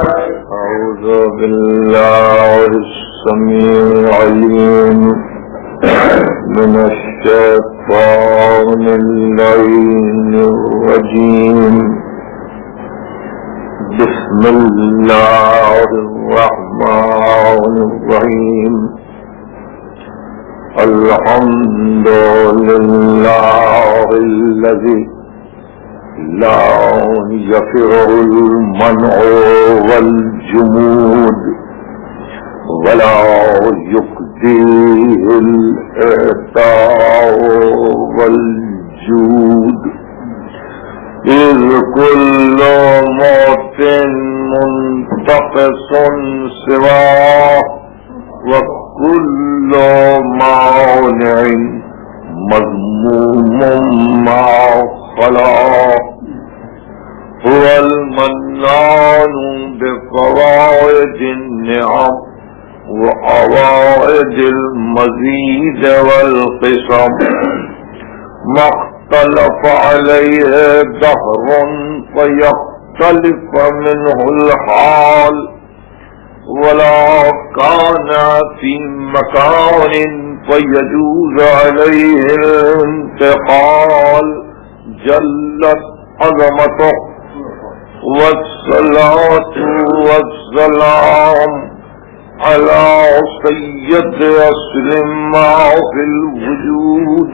أعوذ بالله السميع العليم من الشيطان اللعين الرجيم. بسم الله الرحمن الرحيم. الحمد لله الذي لا يفر المنع والجمود ولا يقضيه الإعطاء والجود، إذ كل موت منتقص سواه وكل مانع مذموم مع خلاه. هو المنان بفوائد النعم وعوائد المزيد والقسم، ما اختلف عليه دهر فيختلف منه الحال، ولا كان في مكان فيجوز عليه الانتقال. جلت عظمته والصلاة والسلام على سيد أصل ما في الوجود،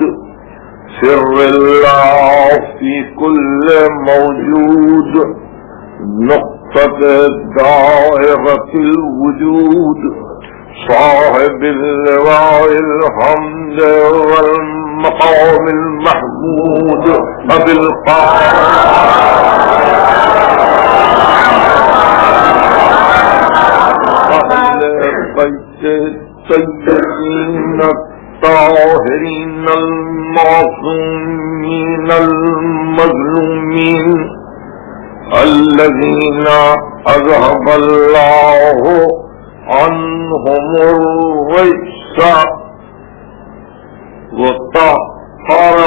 سر الله في كل موجود، نقطة دائرة الوجود، صاحب اللواء الحمد والمقام المحمود، أبي السيدين الطاهرين المعصومين المظلومين، الذين أذهب الله عنهم الرجس وطهرهم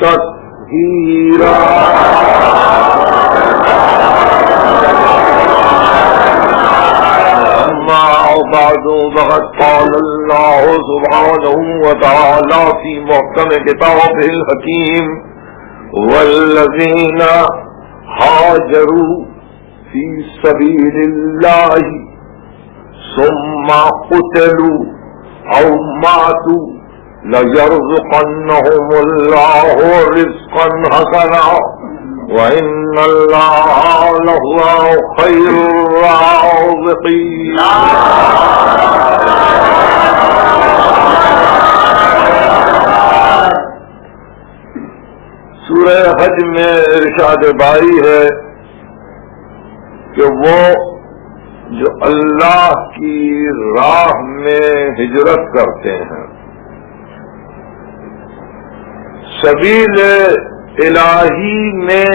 تطهيرا. أما بعد فقد قال الله سبحانه وتعالى في محكم كتابه الحكيم: والذين هاجروا في سبيل الله ثم قتلوا أو ماتوا ليرزقنهم الله رزقا حسنا وإن الله لهو خير الرازقين. سورہ حج میں ارشاد باری ہے کہ وہ جو اللہ کی راہ میں ہجرت کرتے ہیں، سبیل الہی میں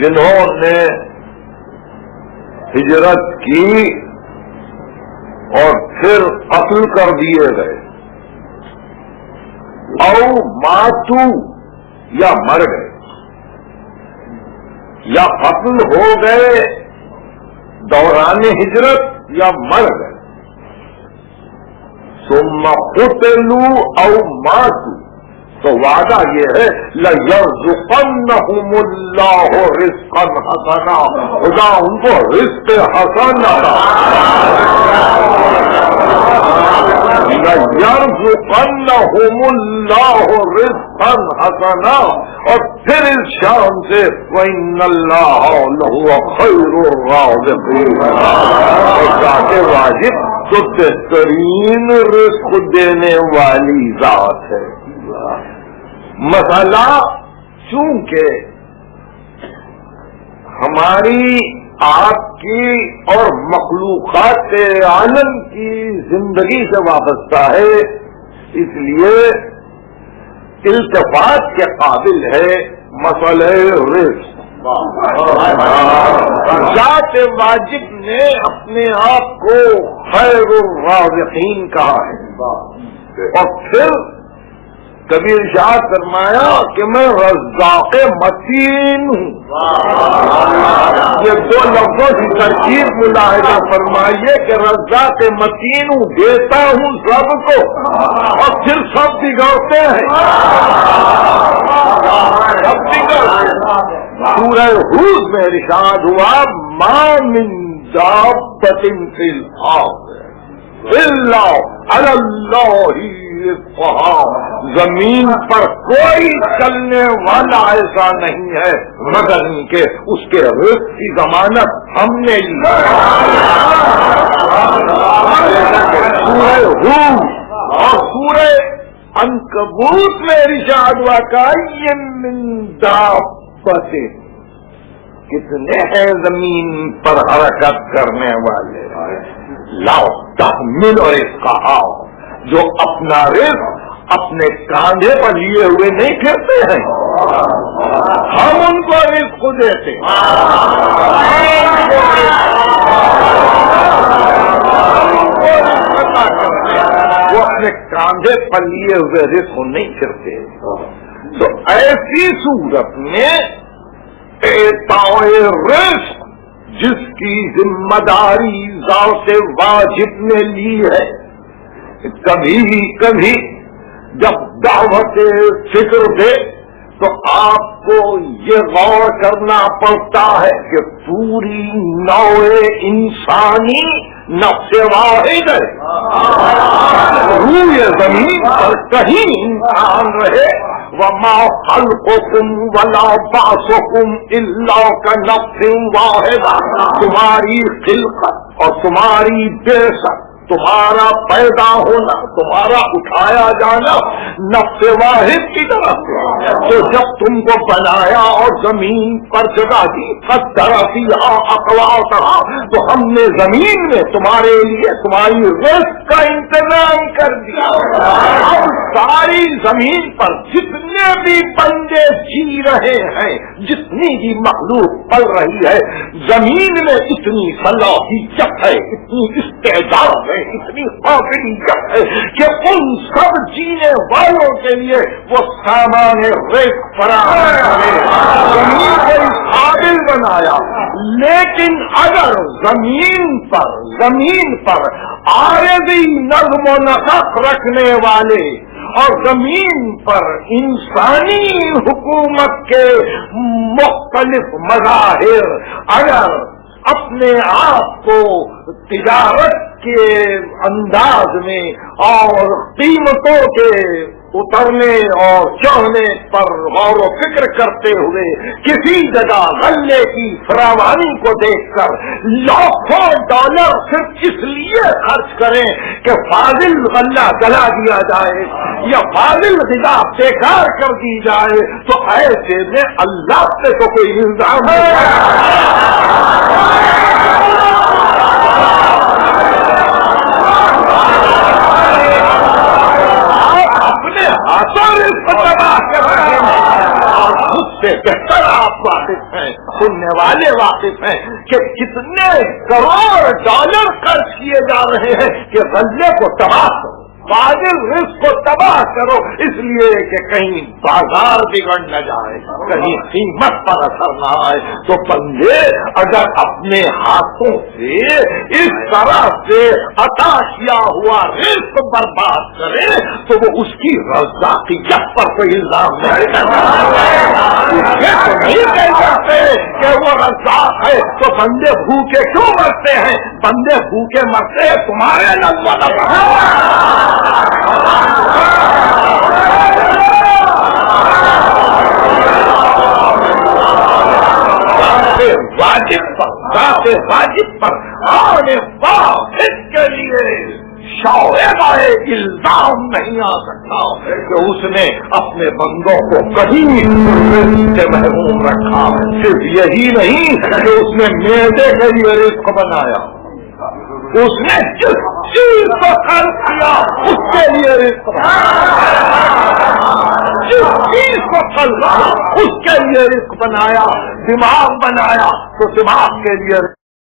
جنہوں نے ہجرت کی اور پھر قتل کر دیے گئے، او ماتو یا مر گئے یا قتل ہو گئے دوران ہجرت یا مر گئے، ثم قتلوا او ماتوا، تو وعدہ یہ ہے لَيَرْزُقَنَّهُمُ اللَّهُ رِزْقًا حَسَنًا، خدا ان کو رزق حسن عطا لَيَرْزُقَنَّهُمُ اللَّهُ رِزْقًا حَسَنًا، اور پھر اس شان سے وَإِنَّ اللَّهَ لَهُوَ خَيْرُ الرَّازِقِينَ، اور ذات واجب تو بہترین رزق دینے والی ذات ہے۔ مسئلہ چونکہ ہماری آپ کی اور مخلوقات عالم کی زندگی سے وابستہ ہے، اس لیے التفات کے قابل ہے مسئلہ رزق۔ ذات واجب نے اپنے آپ کو خیر الرازقین کہا ہے، اور پھر کبھی ارشاد فرمایا کہ میں رزاق متین ہوں. یہ دو لفظوں کی ترکیب ملاحظہ فرمائیے کہ رزاق متین ہوں، دیتا ہوں سب کو اور پھر سب بگڑتے ہیں. سب بگڑتے ہیں. سورہ ہود میں ارشاد ہوا ما من دابۃ فی الارض الا علی اللہ رزقها. زمین پر کوئی چلنے والا ایسا نہیں ہے مگر ان کے اس کے رزق کی ضمانت ہم نے لی. سورہ ہود اور سورہ عنکبوت میں ارشاد ہوا کہ من دابۃ، کتنے ہیں زمین پر حرکت کرنے والے. لاؤ تحمل اور اس کا آؤ، جو اپنا رزق اپنے کاندھے پر لیے ہوئے نہیں پھرتے ہیں، ہم ان کو رزق دیتے. وہ اپنے کاندھے پر لیے ہوئے رزق نہیں پھرتے. تو ایسی صورت میں اعطائے رزق جس کی ذمہ داری ذات واجب نے لی ہے، کبھی جب دعوت فکر دے تو آپ کو یہ غور کرنا پڑتا ہے کہ پوری نوع انسانی نفس واحد ہے. روئے زمین پر کہیں انسان رہے وما خلقكم ولا بعثكم الا كنفس واحدہ. تمہاری خلقت اور تمہاری بعثت، تمہارا پیدا ہونا، تمہارا اٹھایا جانا نفس واحد کی طرف سے. تو جب تم کو بنایا اور زمین پر جگہ دی قدر فیہا اقواتہا، تو ہم نے زمین میں تمہارے لیے تمہاری رزق کا انتظام کر دیا. اب ساری زمین پر جتنے بھی بندے جی رہے ہیں، جتنی بھی مخلوق پل رہی ہے، زمین میں اتنی صلاحیت ہے، اتنی استعداد ہے، اتنی قابلیت ہے کہ ان سب جینے والوں کے لیے وہ سامان رزق فراہم کرے. زمین کو اس قابل بنایا. لیکن اگر زمین پر عارضی نظم و نسق رکھنے والے اور زمین پر انسانی حکومت کے مختلف مظاہر اگر اپنے آپ کو تجارت کے انداز میں اور قیمتوں کے اترنے اور چڑھنے پر غور و فکر کرتے ہوئے کسی جگہ غلے کی فراوانی کو دیکھ کر لاکھوں ڈالر صرف اس لیے خرچ کریں کہ فاضل غلہ جلا دیا جائے یا فاضل غذا بیکار کر دی جائے، تو ایسے میں اللہ سے تو کوئی الزام تباہ کر رہے ہیں. اور خود سے بہتر آپ واقف ہیں، سننے والے واقف ہیں کہ کتنے کروڑ ڈالر خرچ کیے جا رہے ہیں کہ غلے کو تباہ کرو، فاضل رزق کو تباہ کرو، اس لیے کہ کہیں بازار بگڑ نہ جائے، کہیں قیمت پر اثر نہ آئے. تو بندے اگر اپنے ہاتھوں سے اس طرح سے عطا کیا ہوا رزق برباد کرے تو وہ اس کی رزاقیت پر کوئی الزام نہیں کہہ سکتے کہ وہ رزاق ہے. تو بندے بھوکے کیوں مرتے ہیں؟ بندے بھوکے مرتے ہیں تمہارے نظر واجب پر آنے واحد کے لیے شعبہ الزام نہیں آ سکتا کہ اس نے اپنے بندوں کو کہیں سے محروم رکھا. صرف یہی نہیں کہ اس نے میدے کے لیے رزق بنایا، اس نے جس چیز کو خرچ کیا اس کے لیے رزق بنایا، جس چیز کو خرچا اس کے لیے رزق بنایا. دماغ بنایا تو دماغ کے لیے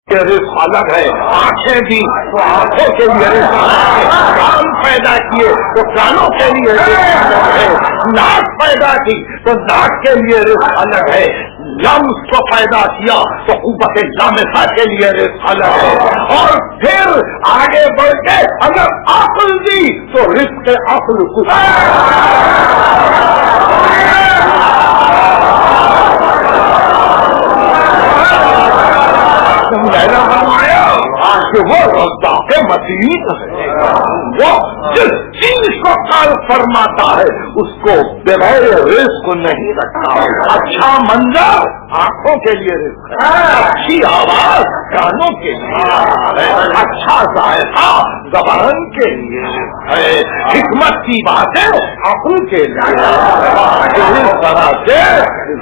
رزق الگ ہے، آنکھیں دی تو آنکھوں کے لیے رزق، کان پیدا کیے تو کانوں کے لیے رزق الگ ہے، ناک پیدا کی تو ناک کے لیے رزق الگ ہے، لمس کو پیدا کیا تو قوت لامسہ کے لیے رزق الگ ہے، اور پھر آگے بڑھ کے اگر عقل دی تو رزق عقل کچھ کہ وہ رزاق متین ہے، وہ جس چیز کو کار فرماتا ہے اس کو بغیر رزق نہیں رکھتا۔ اچھا منظر آنکھوں کے لیے رزق ہے، اچھی آواز کانوں کے لیے رزق ہے، اچھا ذائقہ زبان کے لیے رزق ہے، حکمت کی باتیں عقل کے لیے رزق ہے۔ اس طرح سے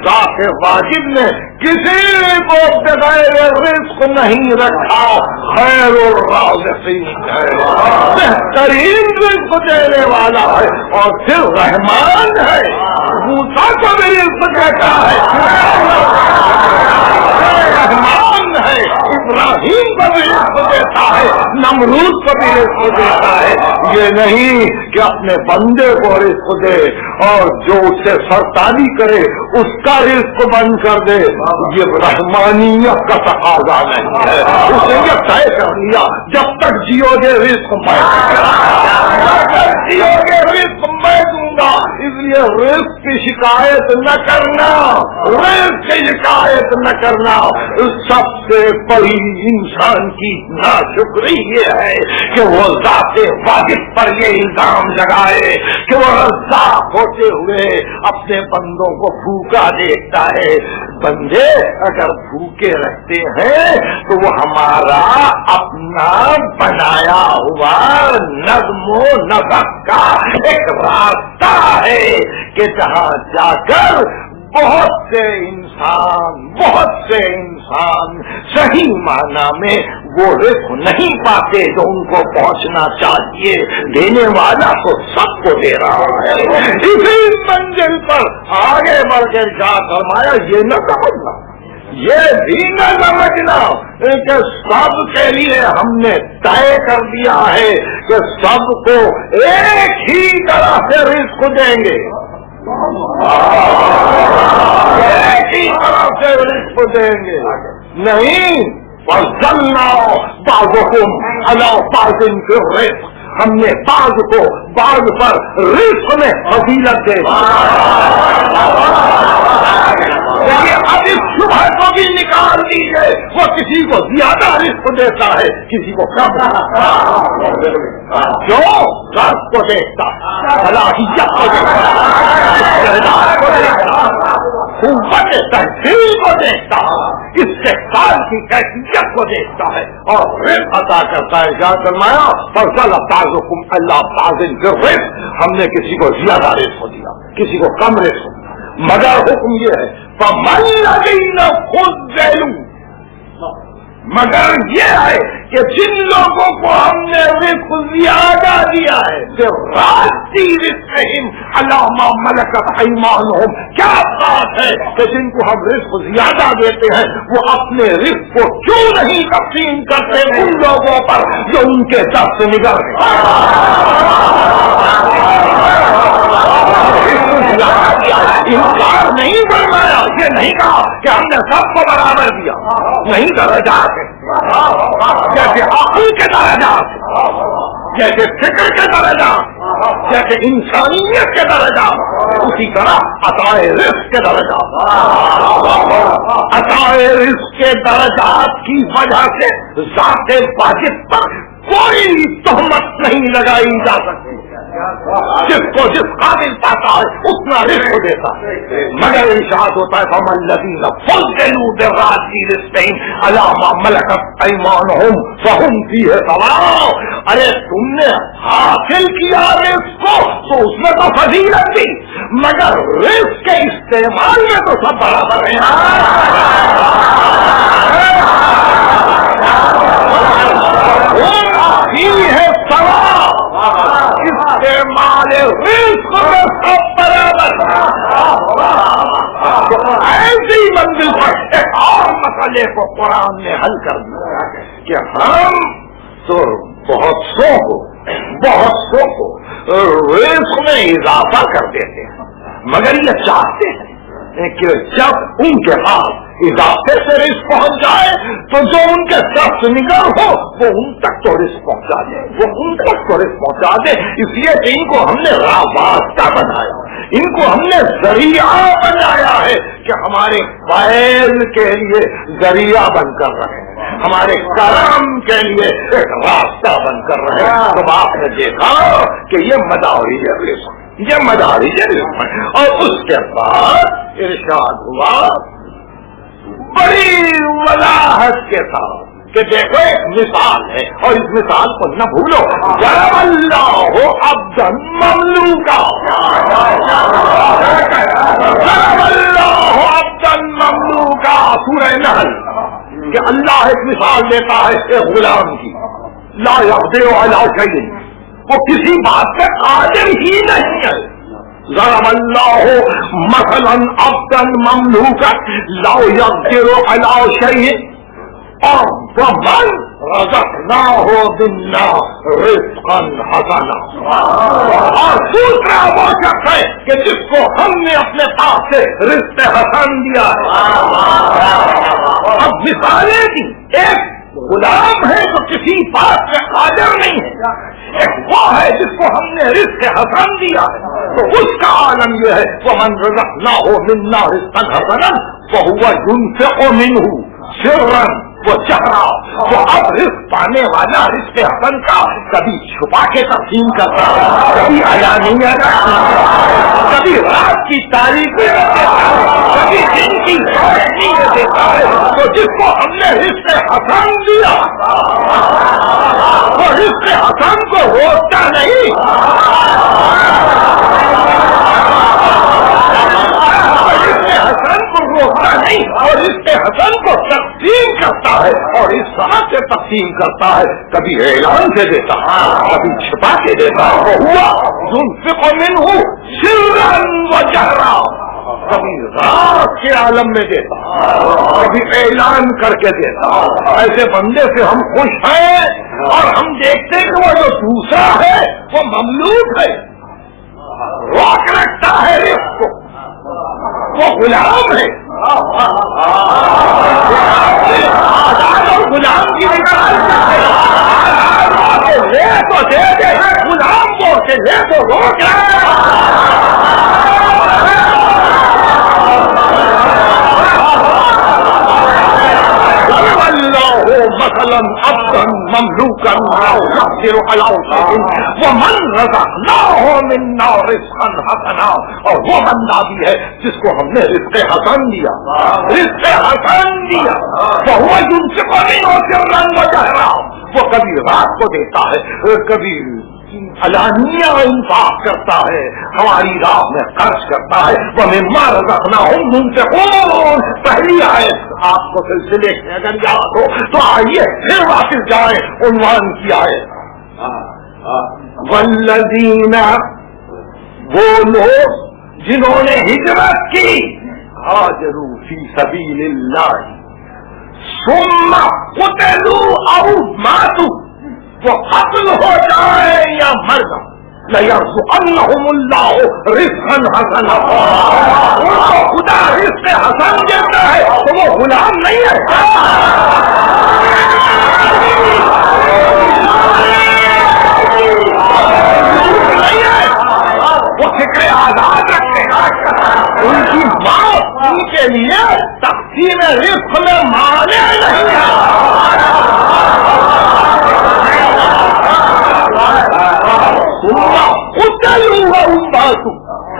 ذات واجب نے کسی کو بغیر رزق نہیں رکھا، خیر الرازقین ہے، بہترین رزق دینے والا ہے، اور پھر رحمان ہے، موسیٰ کو بھی رزق دیتا ہے، رحمان ہے، ابراہیم کو بھی رزق دیتا ہے، نمرود کو بھی رزق دیتا ہے۔ یہ نہیں کہ اپنے بندے کو رزق دے اور جو اس سے سرتاری کرے اس کا رزق بند کر دے، یہ رحمانیت کا تقاضا نہیں ہے۔ اس نے یہ طے کر لیا جب تک جیو گے رزق میں جیو گے رزق میں دوں گا، اس لیے رزق کی شکایت نہ کرنا، رزق کی شکایت نہ کرنا۔ سب سے بڑی انسان کی ناشکری یہ ہے کہ وہ ذات واجب پر یہ الزام لگائے کہ وہ رزاق ہوتے ہوئے اپنے بندوں کو بھوکا دیکھتا ہے۔ بندے اگر بھوکے رہتے ہیں تو وہ ہمارا اپنا بنایا ہوا نظم و نسق کا ایک راستہ ہے کہ جہاں جا کر بہت سے انسان صحیح معنی میں وہ رزق نہیں پاتے جو ان کو پہنچنا چاہیے۔ دینے والا تو سب کو دے رہا ہے، اسی منزل پر آگے بڑھ کر جا فرمایا یہ نہ سمجھنا، یہ بھی نہ سمجھنا کہ سب کے لیے ہم نے طے کر دیا ہے کہ سب کو ایک ہی طرح سے رزق دیں گے، ایک ہی طرح سے رزق دیں گے، نہیں۔ وَزَلْنَا بَعْضَكُمْ عَلَىٰ بَعْضٍ فِي الرِّزْقِ، ہم نے بعض کو بعض پر رزق میں فضیلت دے دی۔ اب اس شبہ کو بھی نکال دیجیے، وہ کسی کو زیادہ رزق دیتا ہے، کسی کو کم، جو رزق کو دیکھتا، صلاحیت کو دیکھتا، استعداد کو دیکھتا، قوت تحصیل کو دیکھتا، استقبال کی کیفیت کو دیکھتا ہے اور رزق عطا کرتا ہے۔ کیا فرمایا؟ فضل بعضکم علی بعض فی الرزق، ہم نے کسی کو زیادہ رزق دیا، کسی کو کم رزق دیا، مگر حکم یہ ہے فَمَنْ الَّذِينَ فُضِّلُوا، مگر یہ ہے کہ جن لوگوں کو ہم نے رزق زیادہ دیا ہے، بِرَادِّ رِزْقِهِمْ عَلَىٰ مَا مَلَكَتْ أَيْمَانُهُمْ، کیا بات ہے کہ جن کو ہم رزق زیادہ دیتے ہیں وہ اپنے رزق کو کیوں نہیں تقسیم کرتے ان لوگوں پر جو ان کے در سے نگل رہے انکار نہیں فرمایا، یہ نہیں کہا کہ ہم نے سب کو برابر دیا، نہیں، درجات ہیں، جیسے عقل کے درجات، جیسے فکر کے درجات، جیسے انسانیت کے درجات، اسی طرح عطائے رزق کے درجات، عطائے رزق کے درجات کی وجہ سے ذات واجب پر کوئی تہمت نہیں لگائی جا سکتی، جس کو جس قابل پاتا ہے اتنا رزق دیتا ہے، مگر ارشاد ہوتا ہے فَمَنْ الَّذِينَ فُضِّلُوا بِرَادِّ رِزْقِهِمْ عَلَىٰ مَا مَلَكَتْ أَيْمَانُهُمْ فَهُمْ فِيهِ سَوَاءٌ، ارے تم نے حاصل کیا رزق کو تو اس میں تو فضیلت دی، مگر رزق کے استعمال میں تو سب برابر ہیں۔ استعمال رزق میں سب برابر، تو ایسی منزل پر ایک اور مسئلے کو قرآن نے حل کر دیا کہ ہم تو بہت سو کو بہت سو کو رزق میں اضافہ کر دیتے ہیں، مگر یہ چاہتے ہیں کہ جب ان کے پاس اضافے سے رزق پہنچ جائے تو جو ان کے سخت نگر ہو وہ ان تک تو رزق پہنچا دے، وہ ان تک تو رزق پہنچا دے. اس لیے کہ ان کو ہم نے راہ واسطہ بنایا، ان کو ہم نے ذریعہ بنایا ہے کہ ہمارے فیض کے لیے ذریعہ بن کر رہے ہیں، ہمارے کرم کے لیے ایک راستہ بن کر رہے ہیں. تو آپ نے دیکھا کہ یہ مداری رزق، یہ مداری رزق ہے. اور اس کے بعد ارشاد ہوا بڑی وضاحت کے ساتھ کہ دیکھو ایک مثال ہے اور اس مثال کو نہ بھولو. ضرب اللہ عبدا مملوکا، ضرب اللہ عبدا مملوکا، سورہ نحل. کہ اللہ ایک مثال دیتا ہے ایک غلام کی، لا یقدر علی شیء، وہ کسی بات پہ قادر ہی نہیں ہے. ضرب اللہ مثلا عبدا مملوکا لا یقدر علی شیء ومن رزقناہ منا رزقا حسنا. اور دوسرا وہ شخص ہے کہ جس کو ہم نے اپنے پاس سے رزق حسن دیا. اب مثالیں دی، ایک غلام ہے تو کسی بات سے قادر نہیں ہے، ایک وہ ہے جس کو ہم نے رزق حسن دیا ہے. تو اس کا عالم یہ ہے ومن رزقناہ منا رزقا حسنا فهو ينفق منه سرا وجهرا. وہ اب رزق پانے والا رزق حسن کا کبھی چھپا کے تقسیم کرتا ہے، کبھی علانیہ کرتا ہے، کبھی رات کی تاریخی میں دیتا ہے، کبھی دن کی روشنی میں دیتا ہے. تو جس کو ہم نے رزق حسن دیا وہ رزق حسن کو روکتا نہیں، روکتا نہیں، اور اس کے حسن کو تقسیم کرتا ہے اور اس طرح سے تقسیم کرتا ہے، کبھی اعلان سے دیتا ہے، کبھی چھپا کے دیتا ہے. وہ ہوا ينفق منه سرا وجهرا، کبھی رات کے عالم میں دیتا، کبھی اعلان کر کے دیتا. ایسے بندے سے ہم خوش ہیں اور ہم دیکھتے ہیں کہ وہ جو دوسرا ہے وہ مملوک ہے، روک رکھتا ہے رزق کو، وہ غلام ہے. آزاد اور غلام کی مثال لے تو دے دے، غلام کو سے لے تو روک مثلا عبدا مملوكا لا يقدر على شيء ومن رزقناه منا رزقا حسنا. اور وہ بندہ بھی ہے جس کو ہم نے رزق حسن دیا، رزق حسن دیا. فهو ينفق منه سرا وجهرا، وہ کبھی رات کو دیتا ہے، کبھی علانیہ انفاق کرتا ہے، ہماری راہ میں خرچ کرتا ہے. وَمِمَّا رَزَقْنَاهُمْ يُنْفِقُونَ. پہلی آیت آپ کو سلسلے سے اگر یاد ہو تو آئیے پھر واپس جائیں عنوان کی آیت. وَالَّذِينَ، وہ لوگ جنہوں نے ہجرت کی، هاجروا فی سبیل اللہ ثم قتلوا او ماتوا، وہ قتل ہو جائے یا مر جائے، لَيَرْزُقَنَّهُمُ اللَّهُ رِزْقًا حَسَنًا. ان کو خدا رزق حسن دیتا ہے تو وہ غلام نہیں ہے. وہ فکر آزاد رکھتے ہیں. ان کی موت ان کے لیے تقسیم رزق میں مانع نہیں ہے.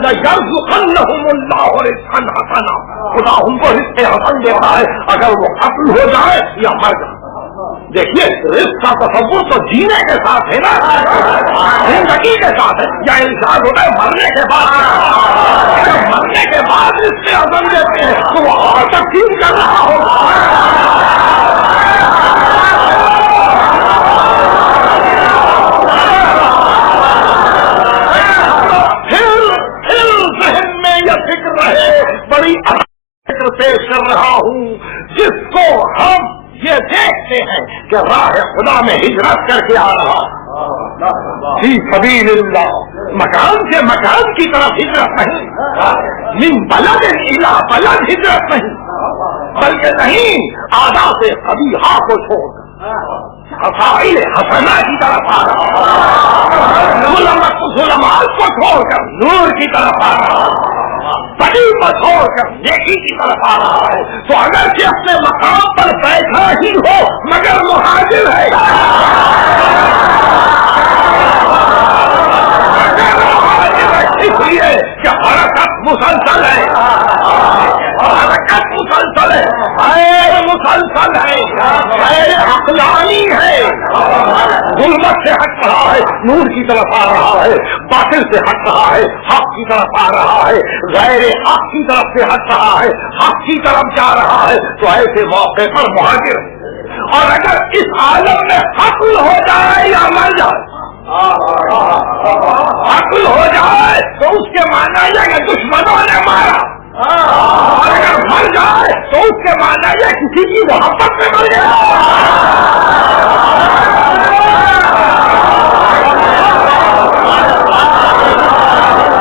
لَيَرْزُقَنَّهُمُ اللَّهُ رِزْقًا حَسَنًا. خدا ان کو رزق حسن دیتا ہے اگر وہ قتل ہو جائے یا مر جائے. دیکھیے رزق کا تصور تو جینے کے ساتھ ہے نا، زندگی کے ساتھ ہے. یا انسان ہوتا ہے مرنے کے بعد، مرنے کے بعد رزق حسن دیتے ہیں تو وہ اور تقسیم کر رہا ہوگا. بڑی فکر پیش کر رہا ہوں جس کو ہم یہ دیکھتے ہیں کہ راہ خدا میں ہجرت کر کے آ رہا فی سبیل اللہ، مکان سے مکان کی طرف ہجرت نہیں، من بلد الی بلد ہجرت نہیں، بلکہ نہیں آدھا سے قبیحہ کو چھوڑ افعال حسنہ کی طرف آ رہا، ظلمات کو چھوڑ کر نور کی طرف آ رہا، بڑی کو چھوڑ کر نیکی کی طرف آ رہا ہے۔ تو اگر کہ اپنے مقام پر بیٹھا ہی ہو مگر مہاجر ہے، اس لیے کہ حرکت مسلسل ہے، حرکت مسلسل ہے، خیر مسلسل ہے، خیر عقلانی ہے، ظلمت سے ہٹ رہا ہے نور کی طرف آ رہا ہے، باطل سے ہٹ رہا ہے حق کی طرف آ رہا ہے، غیر حق کی طرف سے ہٹ رہا ہے حق کی طرف جا رہا ہے، تو ایسے موقع پر مہاجر ہے۔ اور اگر اس عالم میں عقل ہو جائے یا مر جائے، عقل ہو جائے تو اس کے معنی یہ کہ دشمنوں نے مارا، اور اگر مر جائے تو اس کے معنی یہ کسی کی محبت میں مر گیا،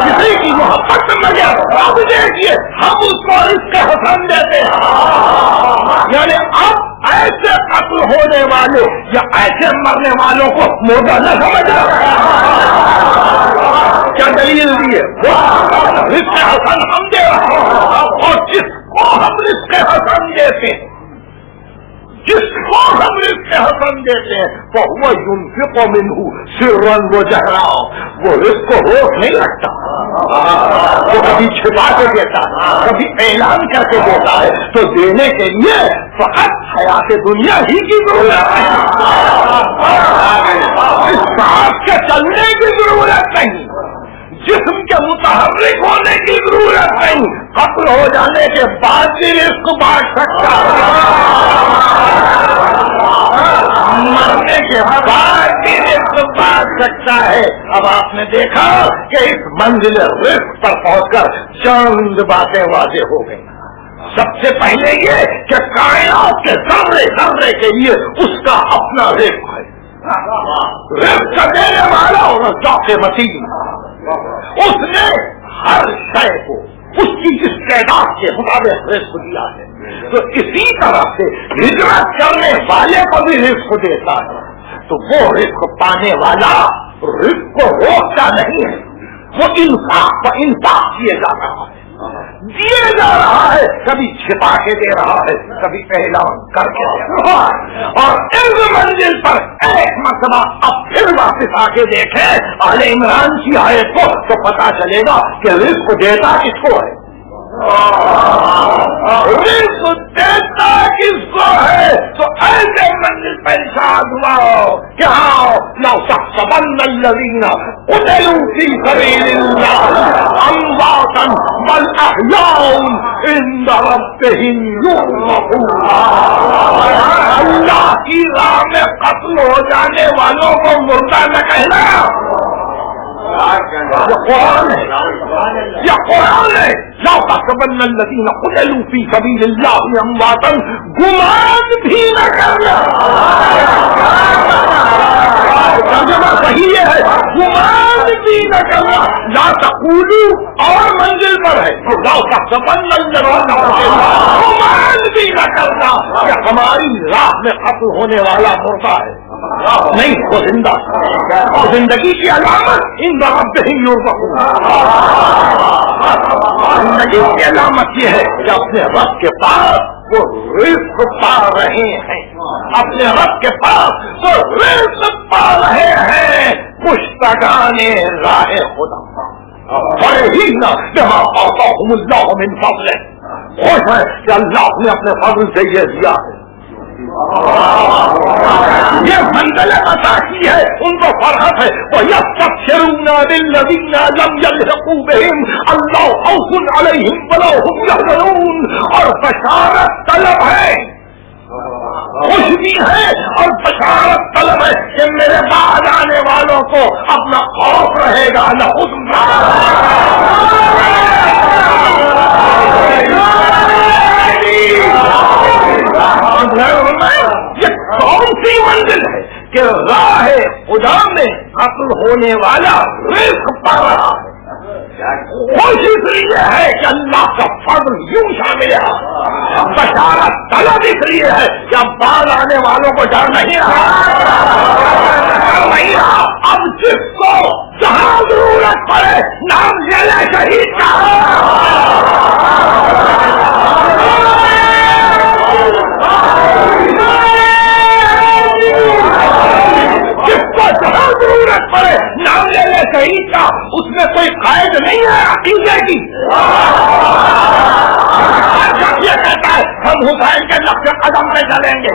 کسی کی محبت میں مر گیا۔ اب دیکھیے ہم اس کو رزق حسن دیتے ہیں، یعنی اب ایسے قتل ہونے والے یا ایسے مرنے والوں کو مردہ نہ سمجھا، کیا دلیل دی ہے؟ رزق حسن ہم دے رہے ہیں، اور جس کو ہم رزق حسن دیتے ہیں، جس کو ہم رزق حسن دیتے ہیں تو وہ ينفق منه سرا وجهرا، وہ رزق کو روک نہیں رکھتا، وہ کبھی چھپا کے دیتا ہے کبھی اعلان کر کے دیتا ہے، تو دینے کے لیے فقط حیات دنیا ہی کی ضرورت ہے، اس ساتھ کے چلنے کی ضرورت نہیں، جسم کے متحرک ہونے کی ضرورت نہیں، قتل ہو جانے کے بعد بھی رزق بانٹ سکتا ہے، مرنے کے بعد بھی رزق بانٹ سکتا ہے۔ اب آپ نے دیکھا کہ اس منزل رزق پر پہنچ کر چند باتیں واضح ہو گئی۔ سب سے پہلے یہ کہ کائنات کے ذرے ذرے کے لیے اس کا اپنا رزق ہے، رزق دینے والا اور ذات متین، اس نے ہر شے کو اس کی استعداد کے مطابق رزق دیا ہے، تو اسی طرح سے ہجرت کرنے والے کو بھی رزق دیتا ہے، تو وہ رزق پانے والا رزق کو روکتا نہیں ہے، وہ انصاف کیے جا رہا ہے، دیے جا رہا ہے، کبھی چھپا کے دے رہا ہے کبھی اعلان کر کے دے رہا ہے، اور اس منزل پر ایک مرتبہ اب پھر واپس آ کے دیکھیں آل عمران کی آیت کو تو پتا چلے گا کہ رزق دیتا کس کو ہے، رزق دیتا کس کو ہے، تو ایسے منزل پر ارشاد ہوا کہ لا تحسبن الذین قتلوا فی سبیل اللہ امواتا بل احیاء عند ربهم یرزقون، اللہ کی راہ میں قتل ہو جانے والوں کو مردہ نہ کہنا، یہ قرآن ہے، یہ قرآن ہے، لا تحسبن الذین قتلوا فی سبیل اللہ امواتا، گمان بھی نہ کرنا، ترجمہ صحیح ہے، گمان بھی نہ کرنا، لا تقولوا اور منزل پر ہے، لا تحسبن الذین گمان بھی نہ کرنا کہ ہماری راہ میں قتل ہونے والا مردہ ہے، نہیں وہ زندہ، اور زندگی کی علامت ان ربهم یرزقون، زندگی کی علامت یہ ہے کہ اپنے رب کے پاس وہ رزق پا رہے ہیں، اپنے رب کے پاس وہ رزق پا رہے ہیں، مشتاقان راہ خدا، فرحین بما آتاهم اللہ من فضلہ، خوش ہے کہ اللہ نے اپنے فضل سے یہ دیا ہے، یہ منزل عطا کی ہے، ان کو فرحت ہے، وَيَسْتَبْشِرُونَ بِالَّذِينَ لَمْ يَلْحَقُوا بِهِمْ اللَّهُ خَوْفٌ عَلَيْهِمْ وَلَا هُمْ يَحْزَنُونَ، اور بشارت طلب ہے، خوشبی ہے اور بشارت طلب ہے کہ میرے بعد آنے والوں کو اپنا خوف رہے گا نہ حزن یہ کون سی منزل ہے کہ راہ خدا میں یوں شامل ہے. بشارت طلب اس لیے ہے کہ اب بعد آنے والوں کو ڈر نہیں رہا. اب جس کو جہاں ضرورت پڑے نام لے لے شہید کا. جس کو جہاں ضرورت پڑے نام لے لے شہید کا. اس میں کوئی قائد نہیں ہے عقیدے کی. یہ کہتا ہے ہم حسین کے نقش قدم پہ چلیں گے.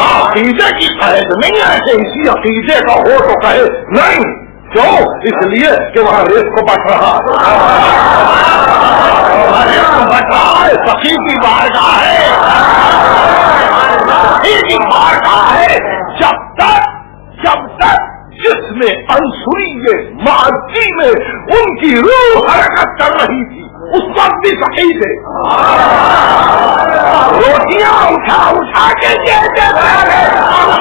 عقیدے کی قید نہیں ہے کہ اسی عقیدے کا ہو تو کہے نہیں. کیوں؟ اس لیے کہ وہاں ریت کو بچ رہا ہے. فقیر کی بارگاہ ہے. فقیر کی بارگاہ ہے. جب تک جس میں انصریے معدی میں ان کی روح حرکت کر رہی تھی اس وقت بھی صحیح تھے. روٹیاں اٹھا کے دیتے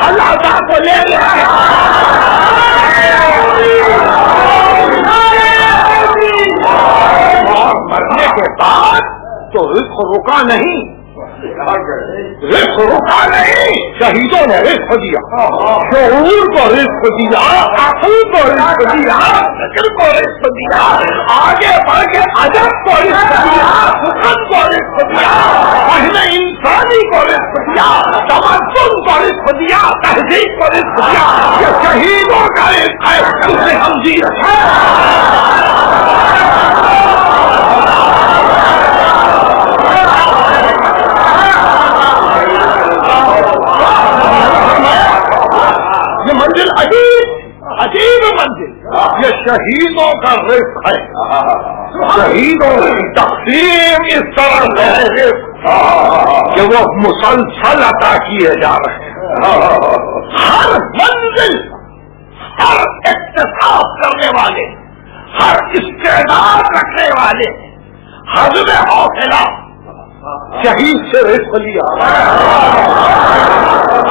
اللہ تعالیٰ کو لے لیا. مرنے کے بعد تو رزق رکا نہیں. رزق رکا نہیں. شہیدوں نے رزق دیا. شعور کو رزق دیا. عقل کو رزق دیا. فکر کو رزق دیا. آگے بڑھ کے ادب کو رزق دیا. حکم کو رزق دیا. فہم انسانی کو رزق دیا. تمدن کو رزق دیا. تہذیب کو رزق دیا. یہ شہیدوں کا رزق ہے. اسے ہم جی رہے ہیں. منزل عجیب منزل. یہ شہیدوں کا رزق ہے. شہیدوں کی تقسیم اس طرح سے کہ وہ مسلسل عطا کیے جا رہے ہیں. ہر منزل, ہر احتساب کرنے والے, ہر استعداد رکھنے والے, حزب حوصلہ شہید سے رزق لیا.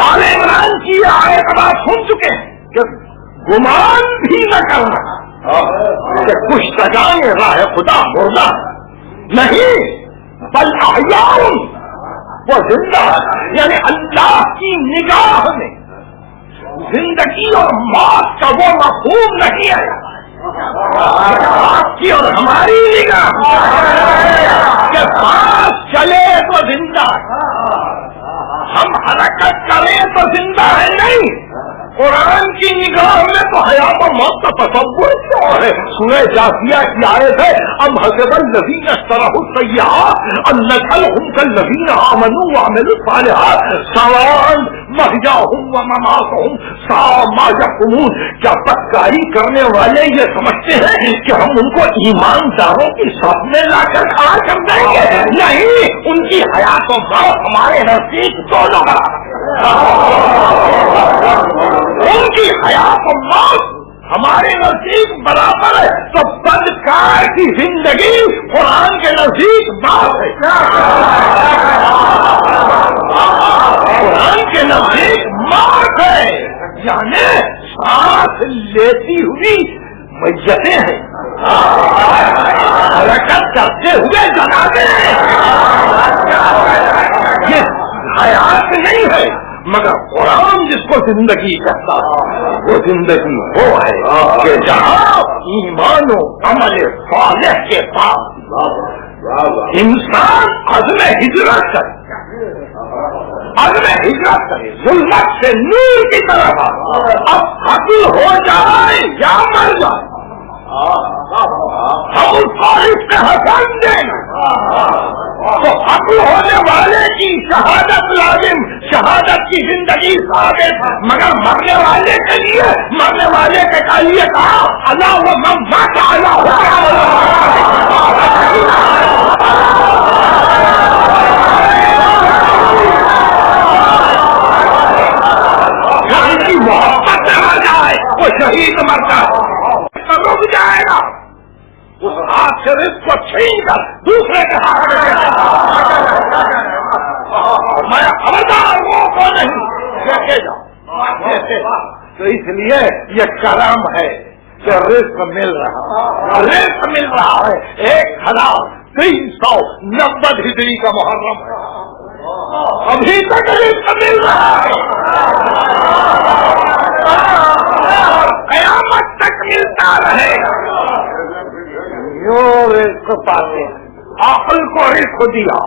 آل عمران کی آیت بات سن چکے ہیں کہ گمان بھی نہ کرنا کہ کچھ جان راہ خدا مردہ نہیں بل احیاء وہ زندہ. یعنی اللہ کی نگاہ میں زندگی اور موت کا وہ مفہوم نہیں ہے. آپ کی اور ہماری نگاہ کہ سانس چلے تو زندہ, ہم حرکت کریں تو زندہ ہے نہیں. قرآن کی نگاہ میں تو حیات و موت کا تصور کیوں ہے؟ سورہ جاثیہ کی آیت ہے ام حسب الذین اشتروا السیئات ان ندخلهم كالذین آمنوا وعملوا الصالحات سواء محیاهم ومماتهم ساء ما یحکمون. کیا بدکاری کرنے والے یہ سمجھتے ہیں کہ ہم ان کو ایمانداروں کی صف میں لا کر کھڑا کر دیں گے؟ نہیں, ان کی حیات و موت ہمارے نزدیک دونوں برابر. ان کی حیات و موت ہمارے نزدیک برابر ہے. تو بدکار کی زندگی قرآن کے نزدیک بات ہے. قرآن کے نزدیک موت ہے. یعنی سانس لیتی ہوئی میتیں ہیں, حرکت کرتے ہوئے جنازے ہیں. یہ حیات نہیں ہے مگر قرآن جس کو زندگی کہتا وہ زندگی وہ ہے کہ جہاں ایمان و عمل صالح کے پاس انسان عزم ہجرت کرے, ظلمت سے نور کی طرف اب قتل ہو جائے یا مر جائے ہم اس خالق سے حسن دیں گے. تو قتل ہونے والے کی شہادت لازم, شہادت کی زندگی ثابت, مگر مرنے والے کے لیے کہا اللہ و من مات علی کی محبت سے مر جائے وہ شہید مرتا رک جائے گا. اس ہاتھ سے رزق کو چھین کر دوسرے کے ہاتھ میں میں خبردار وہ کو نہیں دیکھے جاؤ. تو اس لیے یہ کرم ہے کہ رزق مل رہا ہے 1390 ہجری کا محرم ہے، ابھی تک رزق مل رہا ہے اور قیامت تک ملتا رہے گا۔ یوں رزق پاتے ہیں، عقل کو رزق دیا،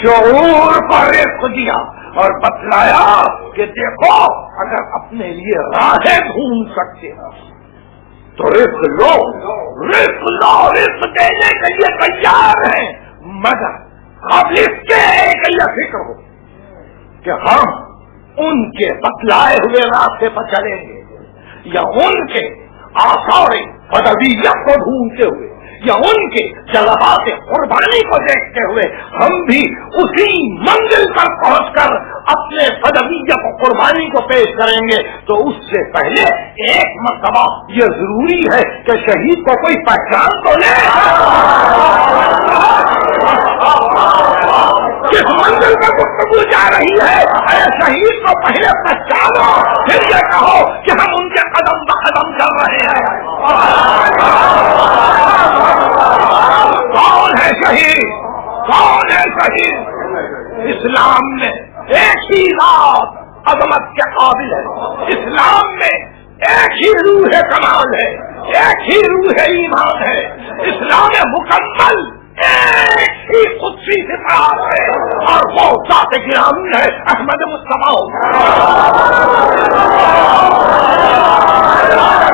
شعور کو رزق دیا اور بتلایا کہ دیکھو اگر اپنے لیے راہیں ڈھونڈ سکتے ہو تو رزق لو، رزق دینے کے لیے تیار ہیں، مگر قبل اس کے ایک یہ فکر ہو کہ ہم ان کے بتلائے ہوئے راستے پر چلیں گے یا ان کے آثار بدویت کو ڈھونڈتے ہوئے یا ان کے جذبات قربانی کو دیکھتے ہوئے ہم بھی اسی منزل پر پہنچ کر اپنے بدویت قربانی کو پیش کریں گے۔ تو اس سے پہلے ایک مرتبہ یہ ضروری ہے کہ شہید کو کوئی پہچان تو لے، کس منزل پر گفتگو جا رہی ہے، اے شہید کو پہلے پہچانو، پھر یہ کہو کہ ہم ان کے قدم بقدم چل رہے ہیں۔ کون ہے شہید؟ کون ہے شہید؟ اسلام میں ایک ہی ذات عظمت کے قابل ہے، اسلام میں ایک ہی روح کمال ہے، ایک ہی روح ایمان ہے، اسلام مکمل ایک ہی قدسی صفات ہے اور وہ ذات گرامی ہے احمد مصطفیٰ۔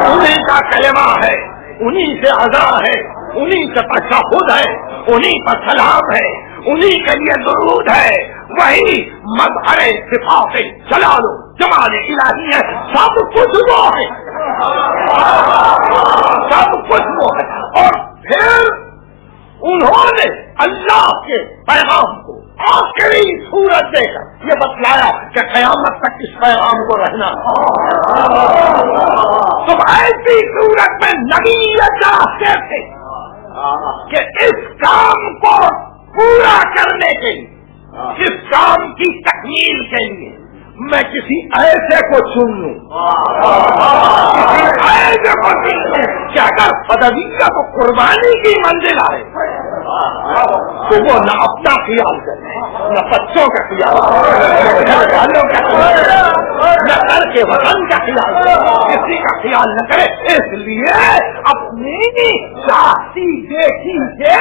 انہیں کا کلمہ ہے، انہیں سے اذان ہے، انہیں سے تشہد ہے، انہیں پر سلام ہے، انہیں کے لیے درود ہے، وہی مظہر صفات جلال و جمال الہی ہے، سب کچھ وہ ہے، سب کچھ وہ ہے۔ اور پھر انہوں نے اللہ کے پیغام کو آخری صورت دے کر یہ بتلایا کہ قیامت تک اس پیغام کو رہنا۔ تم ایسی صورت میں نبی چاہتے تھے کہ اس کام کو پورا کرنے کے لیے، اس کام کی تکمیل کے لیے میں کسی ایسے کو چن لوں، کسی ایسے کو چن لوں کہ اگر بدویت کو قربانی کی منزل آئے تو وہ نہ اپنا خیال کرے، نہ بچوں کا خیال کرے، نہ گھر والوں کا خیال کرے، نہ گھر کے وطن کا خیال کرے، کسی کا خیال نہ کرے۔ اس لیے اپنی چاہتی دیکھی سے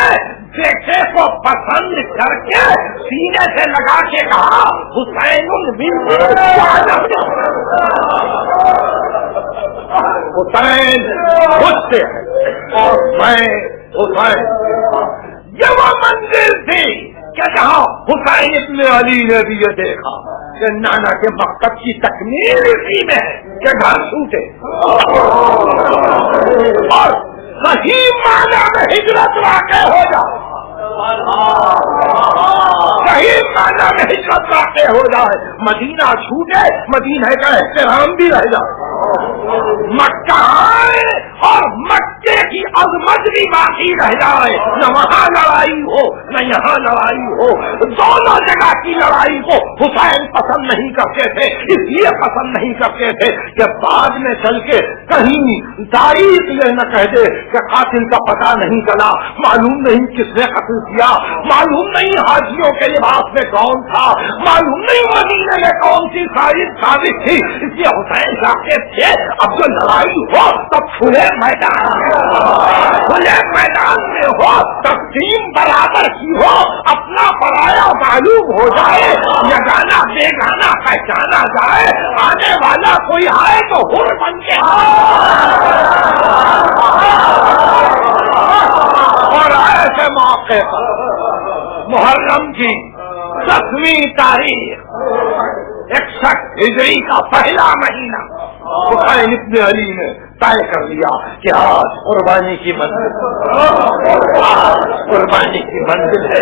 بیٹے کو پسند کر کے سینے سے لگا کے کہا حسین حسین خود سے اور میں حسین۔ یہ وہ منزل تھی کہ جہاں حسین ابن علی نے بھی یہ دیکھا کہ نانا کے مقصد کی تکمیل اسی میں ہے کہ گھر چھوٹے اور صحیح معنی میں ہجرت واقع ہو جائے، صحیح معنی میں ہجرت واقع ہو جائے، مدینہ چھوٹے، مدینہ کا احترام بھی رہ جائے، مکہ آئے اور مکے کی عظمت بھی باقی رہ جائے، نہ وہاں لڑائی ہو نہ یہاں لڑائی ہو، دونوں جگہ کی لڑائی کو حسین پسند نہیں کرتے تھے، اس لیے پسند نہیں کرتے تھے کہ بعد میں چل کے کہیں تاریخ یہ نہ کہہ دے کہ قاتل کا پتہ نہیں چلا، معلوم نہیں کس نے قتل کیا، معلوم نہیں حاجیوں کے لباس میں کون تھا، معلوم نہیں مدینے میں کون سی سازش تھی، اس لیے حسین چاہتے تھے اب جو لڑائی ہو تب کھلے میدان میں ہو، تقسیم برابر کی ہو، اپنا پرایا معلوم ہو جائے، یگانا بیگانا پہچانا جائے، آنے والا کوئی آئے تو حر بن کے اور ایسے موقع پر محرم کی 10ویں تاریخ 61 ہجری کا پہلا مہینہ حسین ابن علی نے طے کر لیا کہ آج قربانی کی منزل ہے،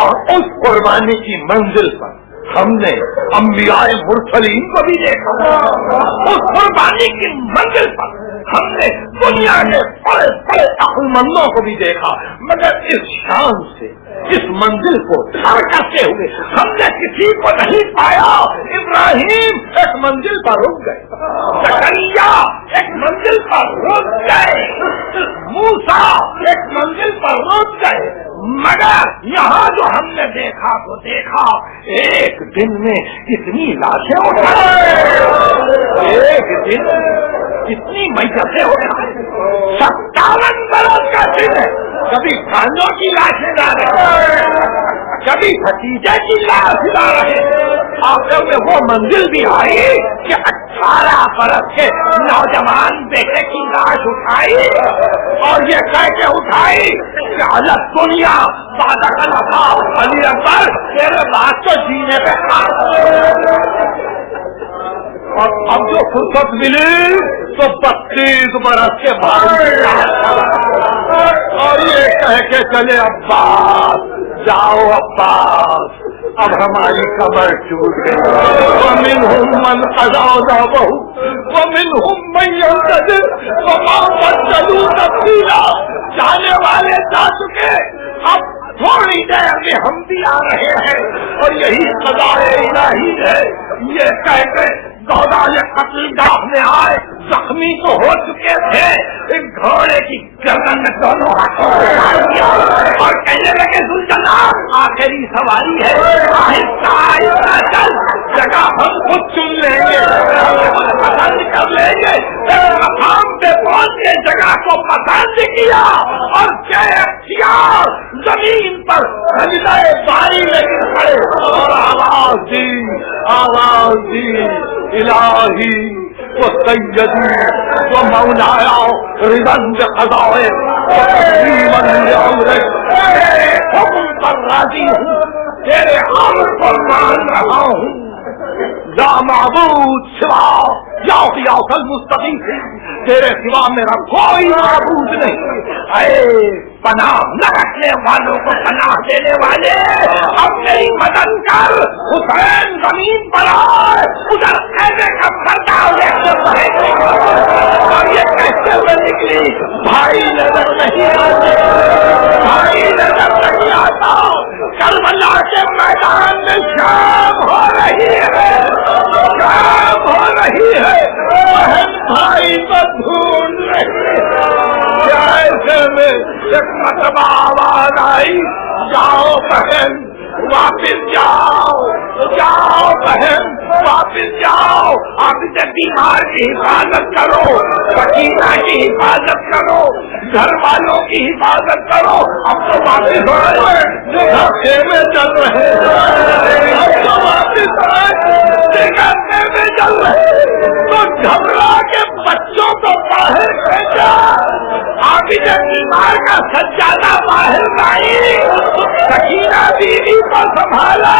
اور اس قربانی کی منزل پر ہم نے انبیاء مرسلین کو بھی دیکھا، اس قربانی کی منزل پر ہم نے دنیا کے بڑے بڑے عقل مندوں کو بھی دیکھا، مگر اس شان سے اس منزل کو سر کرتے ہوئے ہم نے کسی کو نہیں پایا۔ ابراہیم ایک منزل پر رک گئے، زکریا ایک منزل پر رک گئے، موسیٰ ایک منزل پر رک گئے، مگر یہاں جو ہم نے دیکھا تو دیکھا ایک دن میں کتنی لاشیں اٹھائیں، ایک دن کتنی میتیں اٹھائیں، 57 برس کا دن ہے، کبھی کانوں کی لاشیں لا رہے، کبھی بھتیجے کی لاش لا رہے، آخر میں وہ منزل بھی آئی کہ 18 برس کے نوجوان بیٹے کی لاش اٹھائی اور یہ کہہ کے اٹھائی کہ الگ دنیا بادہ کا لگا علی اکبر تیرے بات تو جینے پہ اور اب جو فرصت ملی تو 32 برس کے بعد اور یہ کہہ کے چلے عباس جاؤ عباس اب ہماری کمر ٹوٹ گئی، وَمِنْهُمْ مَنْ قَضَىٰ نَحْبَهُ وَمِنْهُمْ مَنْ يَنتَظِرُ وَمَا بَدَّلُوا تَبْدِيلًا۔ جانے والے جا چکے، اب تھوڑی دیر میں ہم بھی آ رہے ہیں اور یہی قضاء الہی ہے۔ یہ کہہ کے گودال قتل گاہ میں آئے، زخمی تو ہو چکے تھے، ایک گھوڑے کی گردن میں دونوں ہاتھوں اور کہنے لگے سلطنا آخری سواری ہے، آہستہ آہستہ چل، جگہ ہم خود چن لیں گے، ہم پسند کر لیں گے۔ مقام پہ پہنچ کے جگہ کو پسند کیا اور اختیار زمین پر سجدہ باری میں گر پڑے اور آواز دی الہی و سیدی و مولایا رضاً بقضائے وتسلیماً لامرک، تیرے حکم پر راضی ہوں، تیرے امر پر مان رہا ہوں، لا معبود سوا یا غیاث المستقیم، تیرے سوا میرا کوئی معبود نہیں۔ اے پناہ نہ رکھنے والوں کو پناہ دینے والے، اب میری مدد کر، حسین زمین پر آئے، ادھر ایسے کا پردہ اور یہ کیسے ہوئے نکلی، بھائی نظر نہیں آتے، بھائی نظر نہیں آتا، کربلا کے میدان میں شام ہو رہی ہے، شام ہو رہی ہے، بہن بھائی کو ڈھونڈ رہی ہے۔ ایسے میں ایک مرتبہ آواز آئی، جاؤ بہن واپس جاؤ، جاؤ بہن واپس جاؤ، اب سے بیمار کی حفاظت کرو، سکینہ کی حفاظت کرو، گھر والوں کی حفاظت کرو، اب تو واپس آئے، خیمے چل رہے ہیں، اب تو واپس آئے، خیمے میں چل رہے، تو گھبرا کے بچوں کو باہر بھیجا، عابد بیمار کا سجادہ باہر لائی، سکینہ بیوی کو سنبھالا،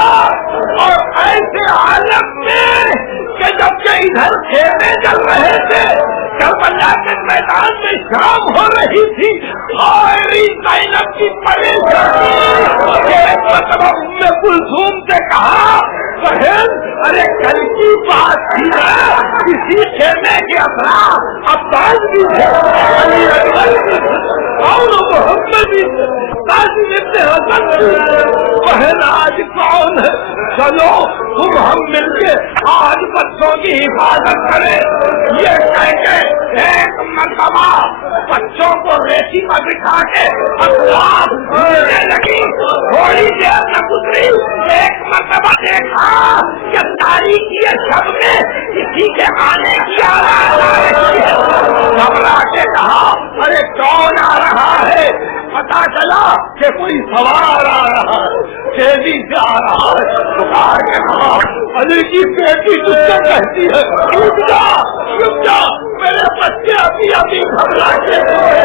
اور ایسے عالم میں کہ جب کہ ادھر خیمے چل رہے تھے، کربلا کے میدان میں شام ہو رہی تھی، خیری زینب کی پریشانی کہ ایک مرتبہ ام کلثوم سے کہا، بہن ارے کل کی بات تھی نا، کسی خیمے کے افراد عباس بھی تھے، علی اکبر بھی تھے، اور محمد بھی تھے، قاسم ابن حسن بھی تھے، بہن آج کون ہے، چلو تم ہم مل کے آج بچوں کی حفاظت کریں۔ یہ کہہ کے ایک مرتبہ بچوں کو ریتی پر بٹھا کے اخلاق بھولنے لگی، تھوڑی دیر نہ گزری، ایک مرتبہ دیکھا کہ تاریخی شب میں کسی کے آنے کی آواز آ رہی ہے، گھبرا کے کہا ارے کون آ رہا ہے، پتا چلا کہ کوئی سوار آ رہا ہے، تیزی سے آ رہا ہے، پکار کے کہا علی کی بیٹی تجھ سے کہتی ہے رک جا، رک جا، میرے بچے ابھی ابھی گھبرا کے سوئے،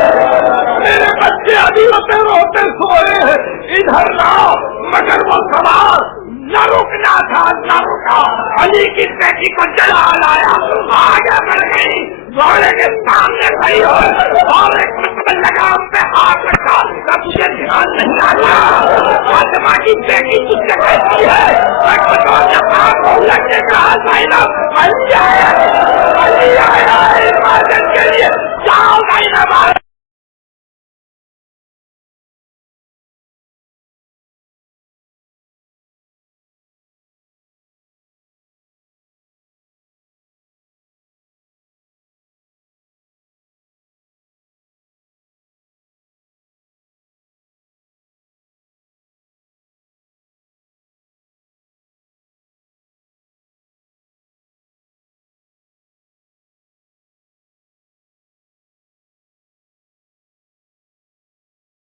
میرے بچے ابھی روتے روتے سوئے ہیں، ادھر لاؤ، مگر وہ سوار نہ رکنا تھا، نہ رکا، علی کی بیٹی کو جلا لایا، آگے بڑھ گئی، گھوڑے کے سامنے کھڑی ہو اور ایک مرتبہ لگام پہ ہاتھ رکھا، تب تجھے دھیان نہیں آتا، فاطمہ کی بیٹی تجھ سے کہتی ہے، ایک بطور جب آپ کو لگ کے کہا زینب علی آیا، علی آیا عبادت کے لیے، ہمارے